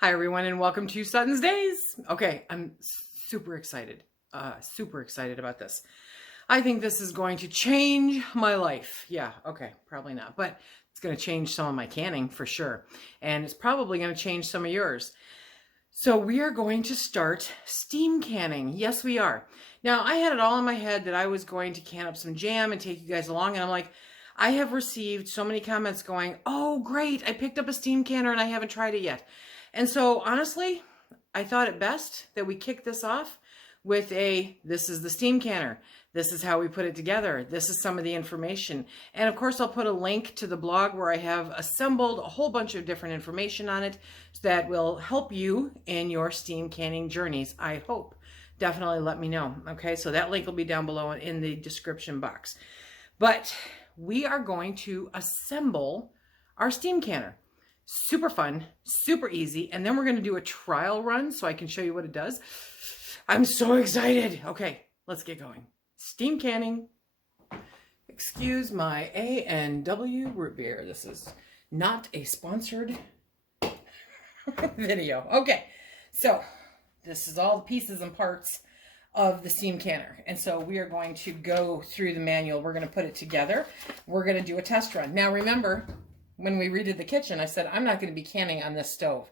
Hi everyone and welcome to SuttonsDaze. Okay, I'm super excited about this. I think this is going to change my life. Yeah, okay, probably not, but it's going to change some of my canning for sure. And it's probably going to change some of yours. So we are going to start steam canning. Yes, we are. Now, I had it all in my head that I was going to can up some jam and take you guys along. And I'm like, I have received so many comments going, oh, great, I picked up a steam canner and I haven't tried it yet. And so honestly, I thought it best that we kick this off with this is the steam canner. This is how we put it together. This is some of the information. And of course, I'll put a link to the blog where I have assembled a whole bunch of different information on it that will help you in your steam canning journeys, I hope. Definitely let me know. Okay, so that link will be down below in the description box. But we are going to assemble our steam canner. Super fun, super easy. And then we're going to do a trial run so I can show you what it does. I'm so excited. Okay, let's get going. Steam canning. Excuse my A&W root beer. This is not a sponsored video. Okay, so this is all the pieces and parts of the steam canner. And so we are going to go through the manual. We're going to put it together. We're going to do a test run. Now remember, when we redid the kitchen, I said, I'm not going to be canning on this stove.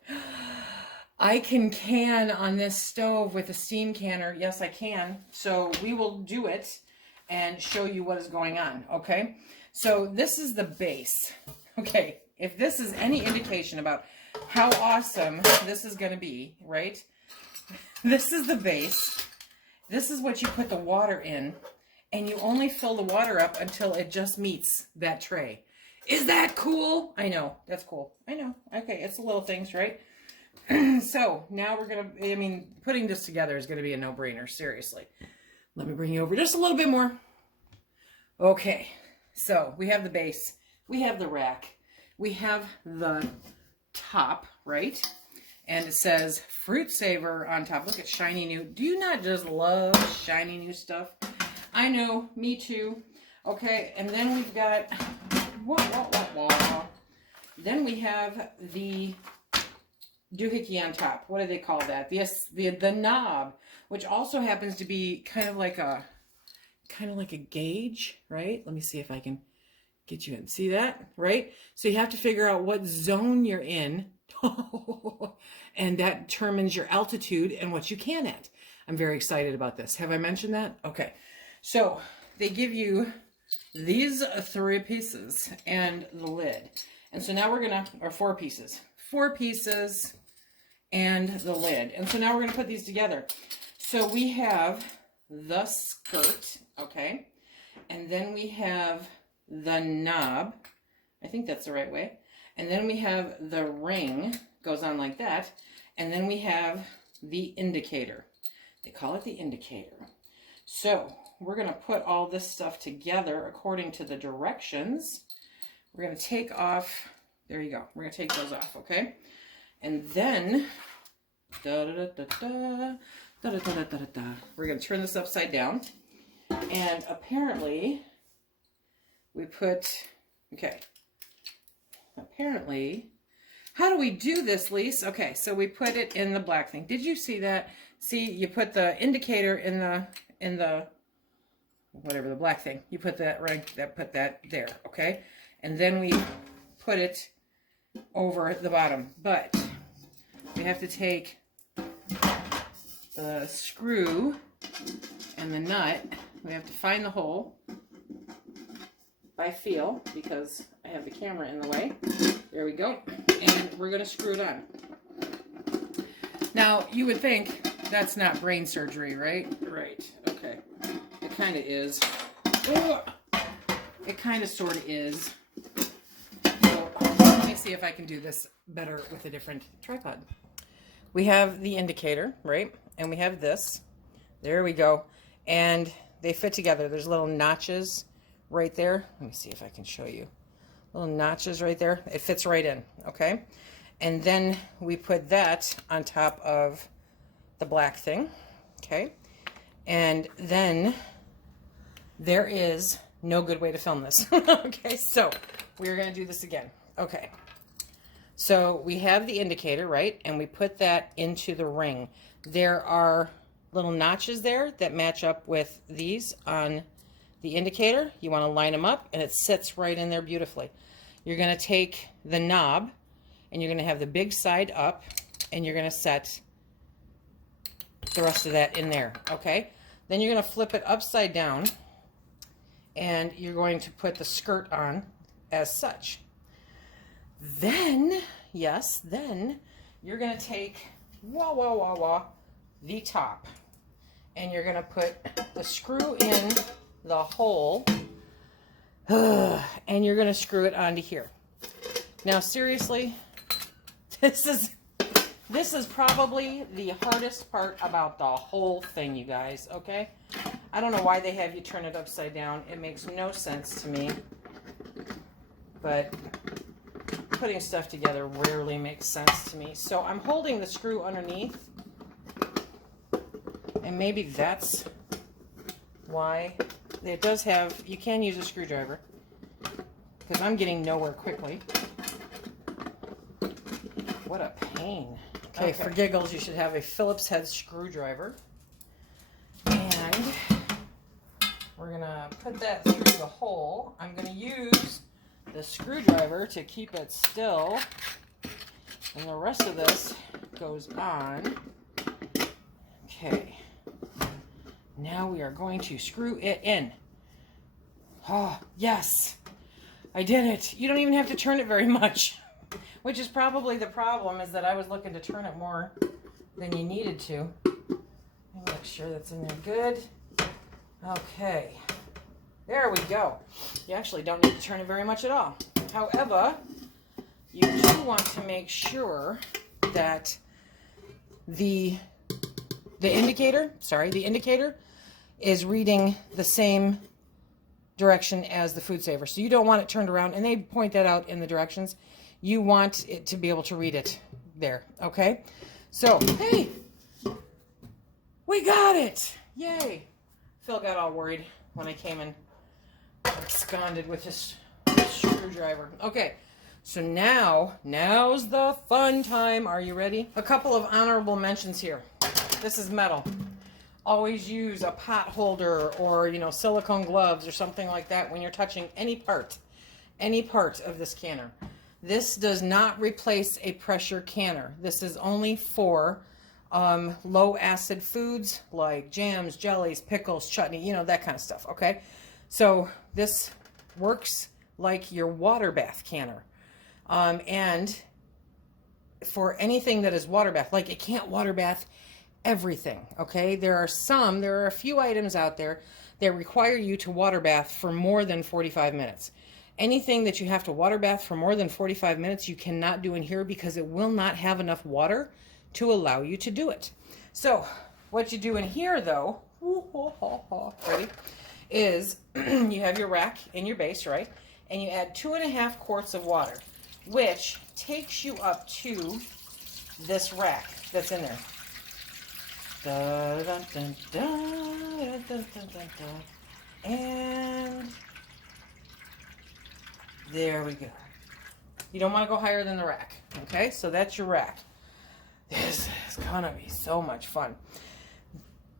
I can can on this stove with a steam canner. Yes, I can. So we will do it and show you what is going on. Okay. So this is the base. Okay. If this is any indication about how awesome this is going to be, right? This is the base. This is what you put the water in, and you only fill the water up until it just meets that tray. Is that cool? I know. That's cool. I know. Okay. It's the little things, right? So now we're going to, putting this together is going to be a no-brainer. Seriously. Let me bring you over just a little bit more. Okay. So we have the base. We have the rack. We have the top, right? And it says Fruit Saver on top. Look at shiny new. Do you not just love shiny new stuff? I know. Me too. Okay. And then we've got... Then we have the doohickey on top. What do they call that? The knob, which also happens to be kind of like a gauge, right? Let me see if I can get you in. See that, right? So you have to figure out what zone you're in, and that determines your altitude and what you can at. I'm very excited about this. Have I mentioned that? Okay. So they give you these 3 pieces and the lid. And so now we're going to, or 4 pieces. 4 pieces and the lid. And so now we're going to put these together. So we have the skirt, okay? And then we have the knob. I think that's the right way. And then we have the ring, goes on like that. And then we have the indicator. They call it the indicator. So we're going to put all this stuff together according to the directions. We're going to take off, there you go. We're going to take those off, okay? And then, we're going to turn this upside down. And apparently, we put, okay, how do we do this, Lise? Okay, so we put it in the black thing. Did you see that? See, you put the indicator in the whatever, the black thing. You put that right, put that there, okay? And then we put it over the bottom. But we have to take the screw and the nut. We have to find the hole by feel because I have the camera in the way. There we go. And we're going to screw it on. Now, you would think that's not brain surgery, right? Right. Okay. It kind of is. Oh, it kind of sort of is. So let me see if I can do this better with a different tripod. We have the indicator, right? And we have this. There we go. And they fit together. There's little notches right there. Let me see if I can show you. Little notches right there. It fits right in, okay? And then we put that on top of the black thing, okay? And then there is no good way to film this. Okay, so we're going to do this again. Okay, So we have the indicator, right? And we put that into the ring. There are little notches there that match up with these on the indicator. You want to line them up, and it sits right in there beautifully. You're going to take the knob, and you're going to have the big side up, and you're going to set the rest of that in there, okay? Then you're going to flip it upside down, and you're going to put the skirt on as such. Then, yes, then you're going to take the top, and you're going to put the screw in the hole, and you're going to screw it onto here. Now, seriously, this is probably the hardest part about the whole thing, you guys, okay? I don't know why they have you turn it upside down. It makes no sense to me, but putting stuff together rarely makes sense to me. So I'm holding the screw underneath, and maybe that's why. It does have, you can use a screwdriver, because I'm getting nowhere quickly. What a pain. Okay, for giggles, you should have a Phillips head screwdriver. And we're going to put that through the hole. I'm going to use the screwdriver to keep it still. And the rest of this goes on. Okay. Now we are going to screw it in. Oh, yes. I did it. You don't even have to turn it very much. Which is probably the problem, is that I was looking to turn it more than you needed to. Make sure that's in there good. Okay. There we go. You actually don't need to turn it very much at all. However, you do want to make sure that the indicator is reading the same direction as the food saver. So you don't want it turned around, and they point that out in the directions. You want it to be able to read it there, okay? So, hey, we got it! Yay! Phil got all worried when I came and absconded with his screwdriver. Okay, so now's the fun time. Are you ready? A couple of honorable mentions here. This is metal. Always use a pot holder or, silicone gloves or something like that when you're touching any part of this canner. This does not replace a pressure canner. This is only for low acid foods like jams, jellies, pickles, chutney, that kind of stuff, okay? So this works like your water bath canner. And for anything that is water bath, like it can't water bath everything, okay? There are a few items out there that require you to water bath for more than 45 minutes. Anything that you have to water bath for more than 45 minutes, you cannot do in here because it will not have enough water to allow you to do it. So what you do in here, though, ready, is you have your rack and your base, right? And you add 2.5 quarts of water, which takes you up to this rack that's in there. And there we go. You don't want to go higher than the rack. Okay, so that's your rack. This is gonna be so much fun.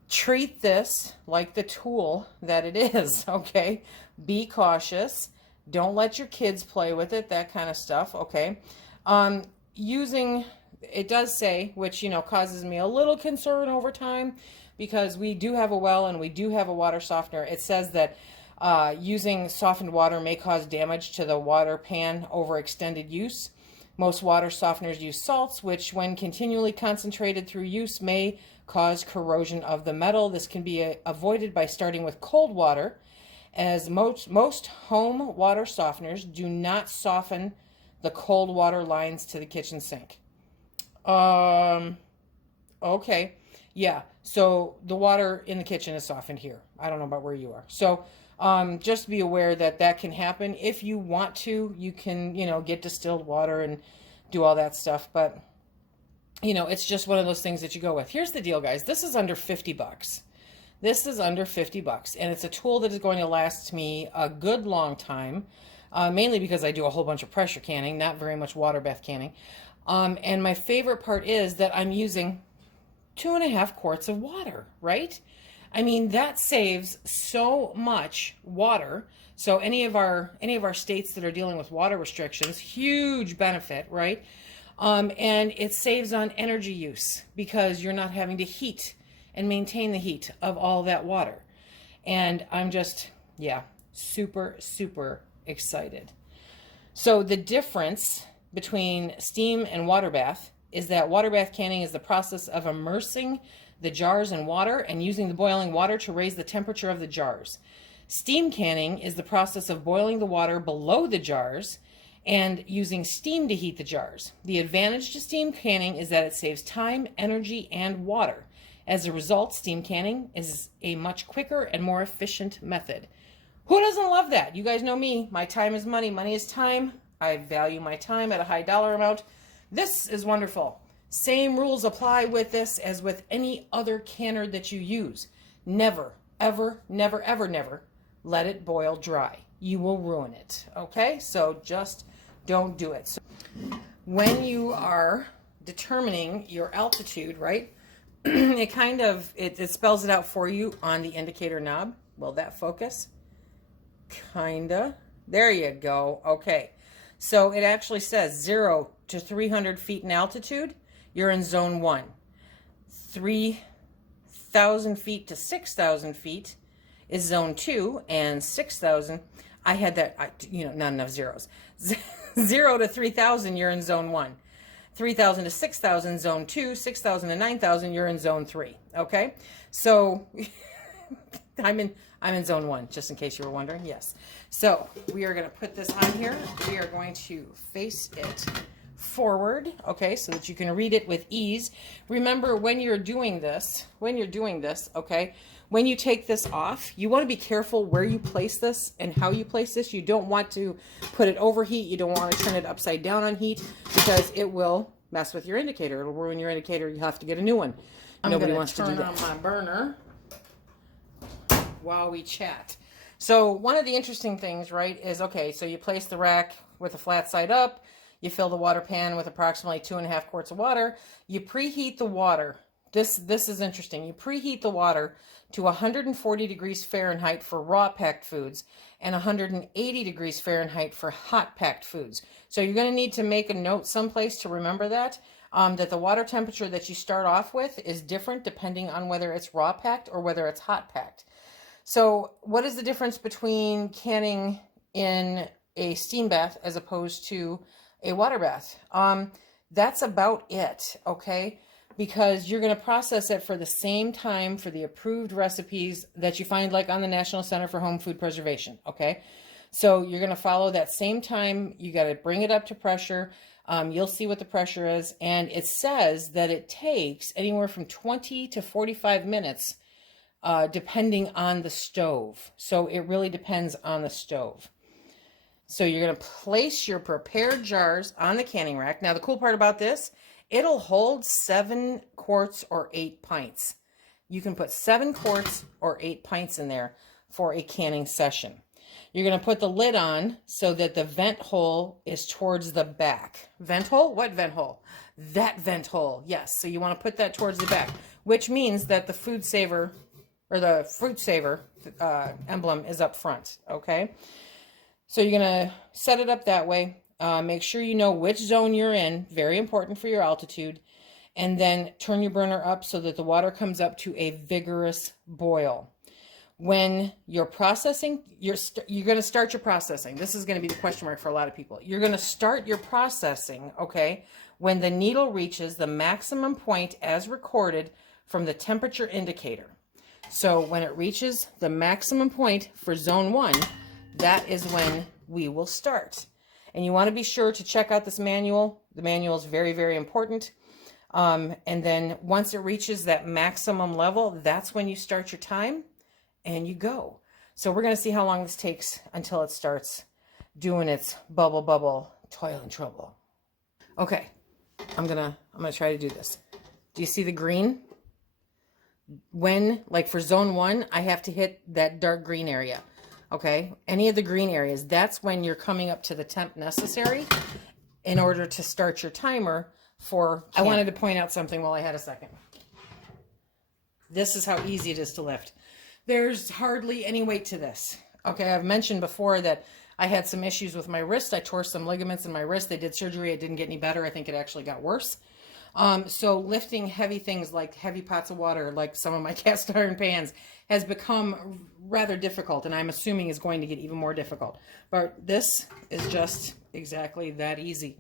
Treat this like the tool that it is, okay? Be cautious. Don't let your kids play with it, that kind of stuff, okay? It does say, which, causes me a little concern over time, because we do have a well and we do have a water softener. It says that using softened water may cause damage to the water pan over extended use. Most water softeners use salts, which when continually concentrated through use may cause corrosion of the metal. This can be avoided by starting with cold water, as most home water softeners do not soften the cold water lines to the kitchen sink. Okay. Yeah, so the water in the kitchen is softened here. I don't know about where you are. So just be aware that can happen. If you want to, you can, get distilled water and do all that stuff. But, it's just one of those things that you go with. Here's the deal, guys. This is under $50. This is under $50, and it's a tool that is going to last me a good long time. mainly because I do a whole bunch of pressure canning, not very much water bath canning. And my favorite part is that I'm using 2.5 quarts of water, right? I mean, that saves so much water. So any of our states that are dealing with water restrictions, huge benefit, right? And it saves on energy use because you're not having to heat and maintain the heat of all that water. And I'm just, yeah, super, super excited. So the difference between steam and water bath is that water bath canning is the process of immersing the jars in water and using the boiling water to raise the temperature of the jars. Steam canning is the process of boiling the water below the jars and using steam to heat the jars. The advantage to steam canning is that it saves time, energy, and water. As a result, steam canning is a much quicker and more efficient method. Who doesn't love that? You guys know me. My time is money. Money is time. I value my time at a high dollar amount. This is wonderful. Same rules apply with this as with any other canner that you use. Never, ever, never, ever, never let it boil dry. You will ruin it. Okay? So just don't do it. So when you are determining your altitude, right? it spells it out for you on the indicator knob. Will that focus? Kinda. There you go. Okay. So it actually says 0 to 300 feet in altitude, you're in zone 1. 3,000 feet to 6,000 feet is zone 2, and 6,000, I had that, not enough zeros. 0 to 3,000, you're in zone 1. 3,000 to 6,000, zone 2. 6,000 to 9,000, you're in zone 3. Okay? So I'm in zone 1, just in case you were wondering. Yes. So we are going to put this on here. We are going to face it forward, okay, so that you can read it with ease. Remember, when you're doing this, okay, when you take this off, you want to be careful where you place this and how you place this. You don't want to put it over heat. You don't want to turn it upside down on heat because it will mess with your indicator. It'll ruin your indicator. You have to get a new one. Nobody wants to do that. I'm going to turn on my burner while we chat. So one of the interesting things, right, is, okay, so you place the rack with the flat side up. You fill the water pan with approximately 2.5 quarts of water. You preheat the water. This is interesting. You preheat the water to 140 degrees Fahrenheit for raw packed foods and 180 degrees Fahrenheit for hot packed foods. So you're going to need to make a note someplace to remember that the water temperature that you start off with is different depending on whether it's raw packed or whether it's hot packed. So what is the difference between canning in a steam bath as opposed to a water bath? That's about it, okay? Because you're going to process it for the same time for the approved recipes that you find like on the National Center for Home Food Preservation, okay? So you're going to follow that same time. You got to bring it up to pressure. You'll see what the pressure is. And it says that it takes anywhere from 20 to 45 minutes depending on the stove. So it really depends on the stove. So you're going to place your prepared jars on the canning rack. Now, the cool part about this, it'll hold 7 quarts or 8 pints. You can put 7 quarts or 8 pints in there for a canning session. You're going to put the lid on so that the vent hole is towards the back. Vent hole? What vent hole? That vent hole. Yes. So you want to put that towards the back, which means that the food saver or the fruit saver emblem is up front. Okay. So you're going to set it up that way. Make sure you know which zone you're in. Very important for your altitude. And then turn your burner up so that the water comes up to a vigorous boil. When you're processing, you're going to start your processing. This is going to be the question mark for a lot of people. You're going to start your processing, okay, when the needle reaches the maximum point as recorded from the temperature indicator. So when it reaches the maximum point for zone 1, that is when we will start. And you want to be sure to check out this manual. The manual is very, very important. And then once it reaches that maximum level, that's when you start your time and you go. So we're going to see how long this takes until it starts doing its bubble, toil and trouble. Okay, I'm gonna try to do this. Do you see the green? When, like for zone 1, I have to hit that dark green area. okay, any of the green areas, that's when you're coming up to the temp necessary in order to start your timer for I wanted to point out something while I had a second. This is how easy it is to lift. There's hardly any weight to this. Okay, I've mentioned before that I had some issues with my wrist. I tore some ligaments in my wrist. They did surgery. It didn't get any better. I think it actually got worse. So lifting heavy things like heavy pots of water, like some of my cast iron pans, has become rather difficult, and I'm assuming is going to get even more difficult. But this is just exactly that easy.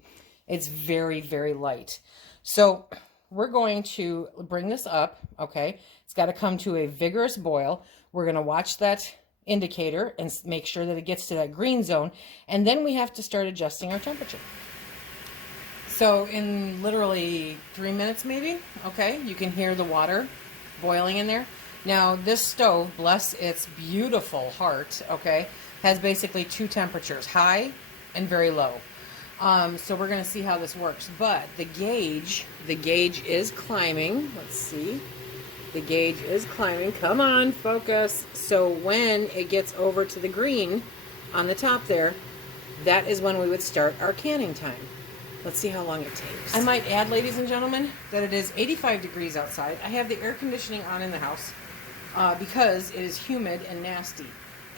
It's very, very light. So we're going to bring this up, okay? It's got to come to a vigorous boil. We're going to watch that indicator and make sure that it gets to that green zone, and then we have to start adjusting our temperature. So in literally 3 minutes maybe, okay, you can hear the water boiling in there. Now this stove, bless its beautiful heart, okay, has basically two temperatures, high and very low. So we're going to see how this works. But the gauge is climbing. Let's see. The gauge is climbing. Come on, focus. So when it gets over to the green on the top there, that is when we would start our canning time. Let's see how long it takes. I might add, ladies and gentlemen, that it is 85 degrees outside. I have the air conditioning on in the house because it is humid and nasty.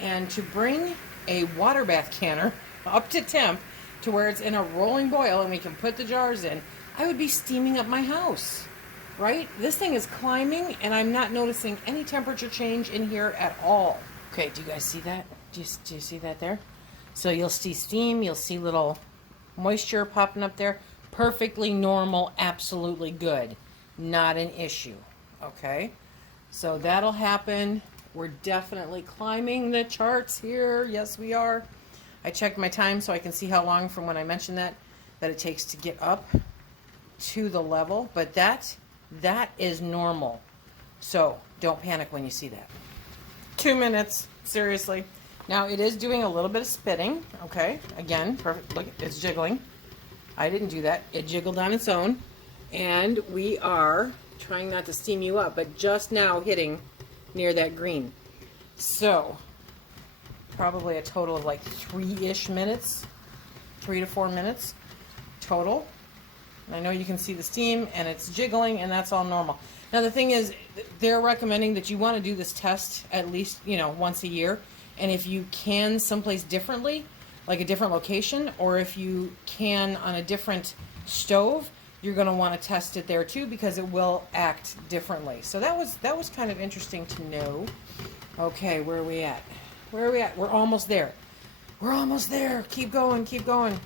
And to bring a water bath canner up to temp to where it's in a rolling boil and we can put the jars in, I would be steaming up my house, right? This thing is climbing and I'm not noticing any temperature change in here at all. Okay, do you guys see that? Do you see that there? So you'll see steam, you'll see little moisture popping up there. Perfectly normal, absolutely good. Not an issue, okay? So that'll happen. We're definitely climbing the charts here. Yes, we are. I checked my time so I can see how long from when I mentioned that it takes to get up to the level, but that is normal. So don't panic when you see that. 2 minutes, seriously. Now it is doing a little bit of spitting, okay? Again, perfect. Look, it's jiggling. I didn't do that. It jiggled on its own. And we are trying not to steam you up, but just now hitting near that green. So probably a total of like 3-ish minutes, 3 to 4 minutes total. And I know you can see the steam and it's jiggling and that's all normal. Now the thing is, they're recommending that you want to do this test at least, once a year. And if you can someplace differently, like a different location, or if you can on a different stove, you're going to want to test it there too, because it will act differently. So that was kind of interesting to know. Okay, where are we at? Where are we at? We're almost there. We're almost there. Keep going, keep going.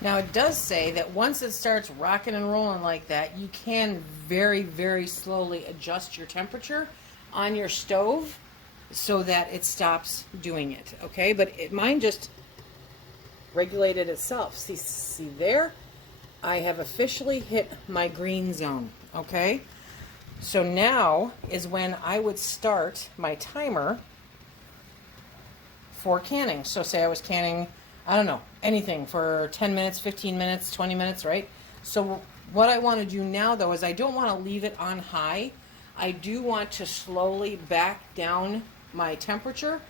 Now it does say that once it starts rocking and rolling like that, you can very, very slowly adjust your temperature on your stove so that it stops doing it, okay? But mine just regulated itself. See there? I have officially hit my green zone, okay? So now is when I would start my timer for canning. So say I was canning, I don't know, anything for 10 minutes, 15 minutes, 20 minutes, right? So what I want to do now, though, is I don't want to leave it on high. I do want to slowly back down my temperature.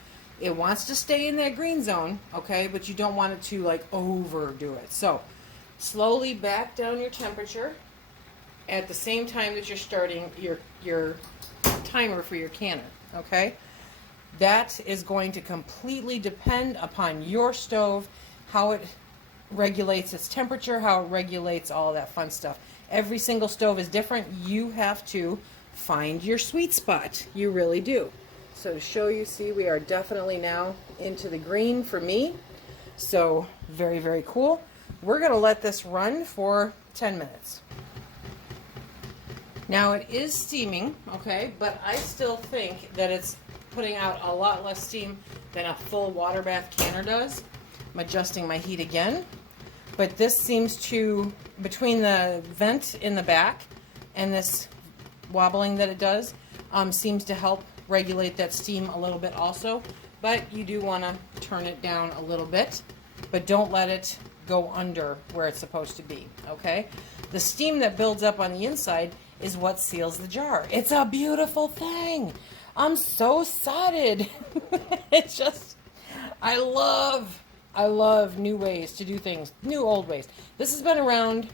It wants to stay in that green zone, okay, but you don't want it to like overdo it. So slowly back down your temperature at the same time that you're starting your timer for your canner, okay? That is going to completely depend upon your stove, how it regulates its temperature, how it regulates all that fun stuff. Every single stove is different. You have to find your sweet spot. You really do. So to show you, see, we are definitely now into the green for me. So very, very cool. We're going to let this run for 10 minutes. Now it is steaming, okay, but I still think that it's putting out a lot less steam than a full water bath canner does. I'm adjusting my heat again, but this seems to, between the vent in the back and this wobbling that it does, seems to help regulate that steam a little bit also. But you do want to turn it down a little bit, but don't let it go under where it's supposed to be, okay? The steam that builds up on the inside is what seals the jar. It's a beautiful thing. I'm so excited. It's just, I love new ways to do things, new old ways. This has been around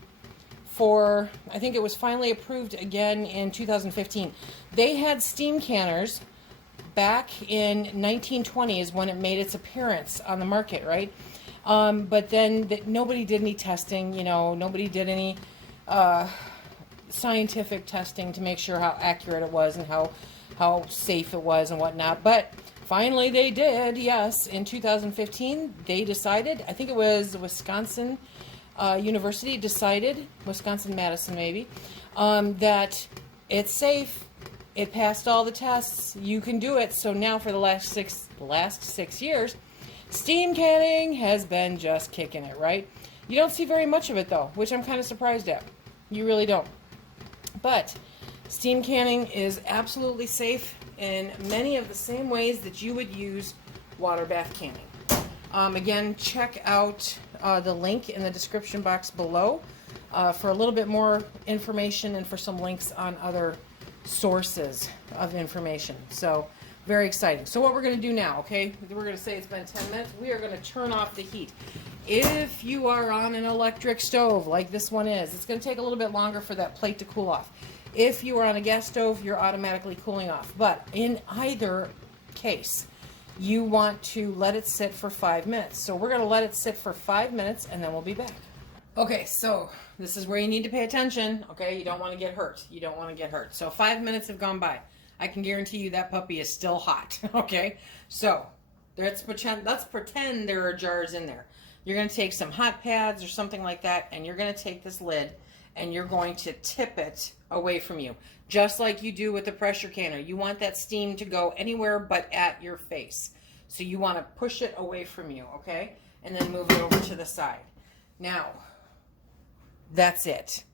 for, I think it was finally approved again in 2015. They had steam canners back in 1920 is when it made its appearance on the market, right? But then nobody did any testing, you know, nobody did any scientific testing to make sure how accurate it was and how safe it was and whatnot. But finally they did, yes. In 2015, they decided, I think it was Wisconsin University decided, Wisconsin-Madison maybe, that it's safe. It passed all the tests. You can do it. So now for the last six years, steam canning has been just kicking it, right? You don't see very much of it though, which I'm kind of surprised at. You really don't. But steam canning is absolutely safe in many of the same ways that you would use water bath canning. Again, check out the link in the description box below for a little bit more information and for some links on other sources of information. So very exciting. So what we're going to do now, okay, we're going to say it's been 10 minutes. We are going to turn off the heat. If you are on an electric stove like this one is, it's going to take a little bit longer for that plate to cool off. If you are on a gas stove, you're automatically cooling off. But in either case, you want to let it sit for 5 minutes. So we're going to let it sit for 5 minutes and then we'll be back. Okay, so this is where you need to pay attention. Okay, you don't want to get hurt. You don't want to get hurt. So 5 minutes have gone by. I can guarantee you that puppy is still hot. Okay, so let's pretend there are jars in there. You're going to take some hot pads or something like that, and you're going to take this lid and you're going to tip it away from you, just like you do with the pressure canner. You want that steam to go anywhere but at your face. So you want to push it away from you, okay? And then move it over to the side. Now, that's it.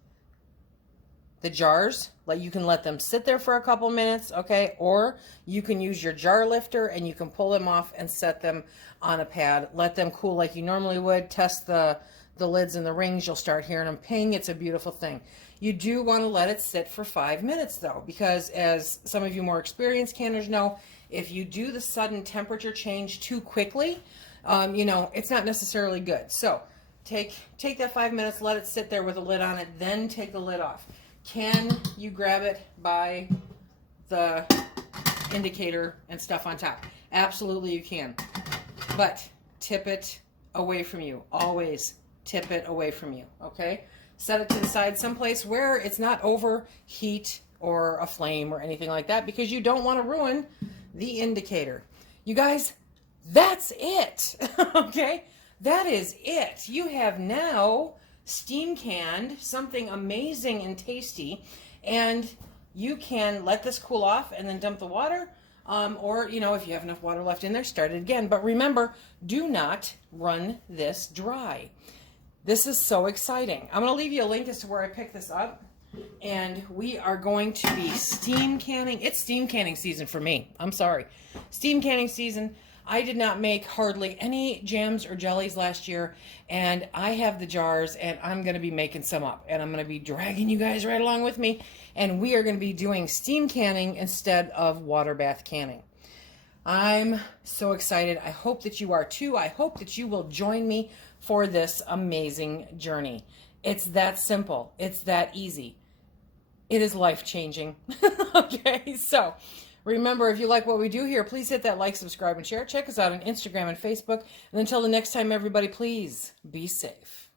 The jars, like, you can let them sit there for a couple minutes, okay? Or you can use your jar lifter and you can pull them off and set them on a pad. Let them cool like you normally would. Test the lids and the rings. You'll start hearing them ping. It's a beautiful thing. You do want to let it sit for 5 minutes though, because as some of you more experienced canners know, if you do the sudden temperature change too quickly, you know, it's not necessarily good. So take that 5 minutes, let it sit there with a lid on it, then take the lid off. Can you grab it by the indicator and stuff on top? Absolutely you can. But tip it away from you. Always tip it away from you, okay? Set it to the side someplace where it's not over heat or a flame or anything like that, because you don't want to ruin the indicator. You guys, that's it, okay? That is it. You have now steam canned something amazing and tasty, and you can let this cool off and then dump the water, or, you know, if you have enough water left in there, start it again. But remember, do not run this dry. This is so exciting. I'm going to leave you a link as to where I picked this up, and we are going to be steam canning. It's steam canning season for me. I'm sorry. Steam canning season. I did not make hardly any jams or jellies last year, and I have the jars, and I'm going to be making some up, and I'm going to be dragging you guys right along with me, and we are going to be doing steam canning instead of water bath canning. I'm so excited. I hope that you are too. I hope that you will join me for this amazing journey. It's that simple. It's that easy. It is life-changing. Okay, so remember, if you like what we do here, please hit that like, subscribe, and share. Check us out on Instagram and Facebook. And until the next time, everybody, please be safe.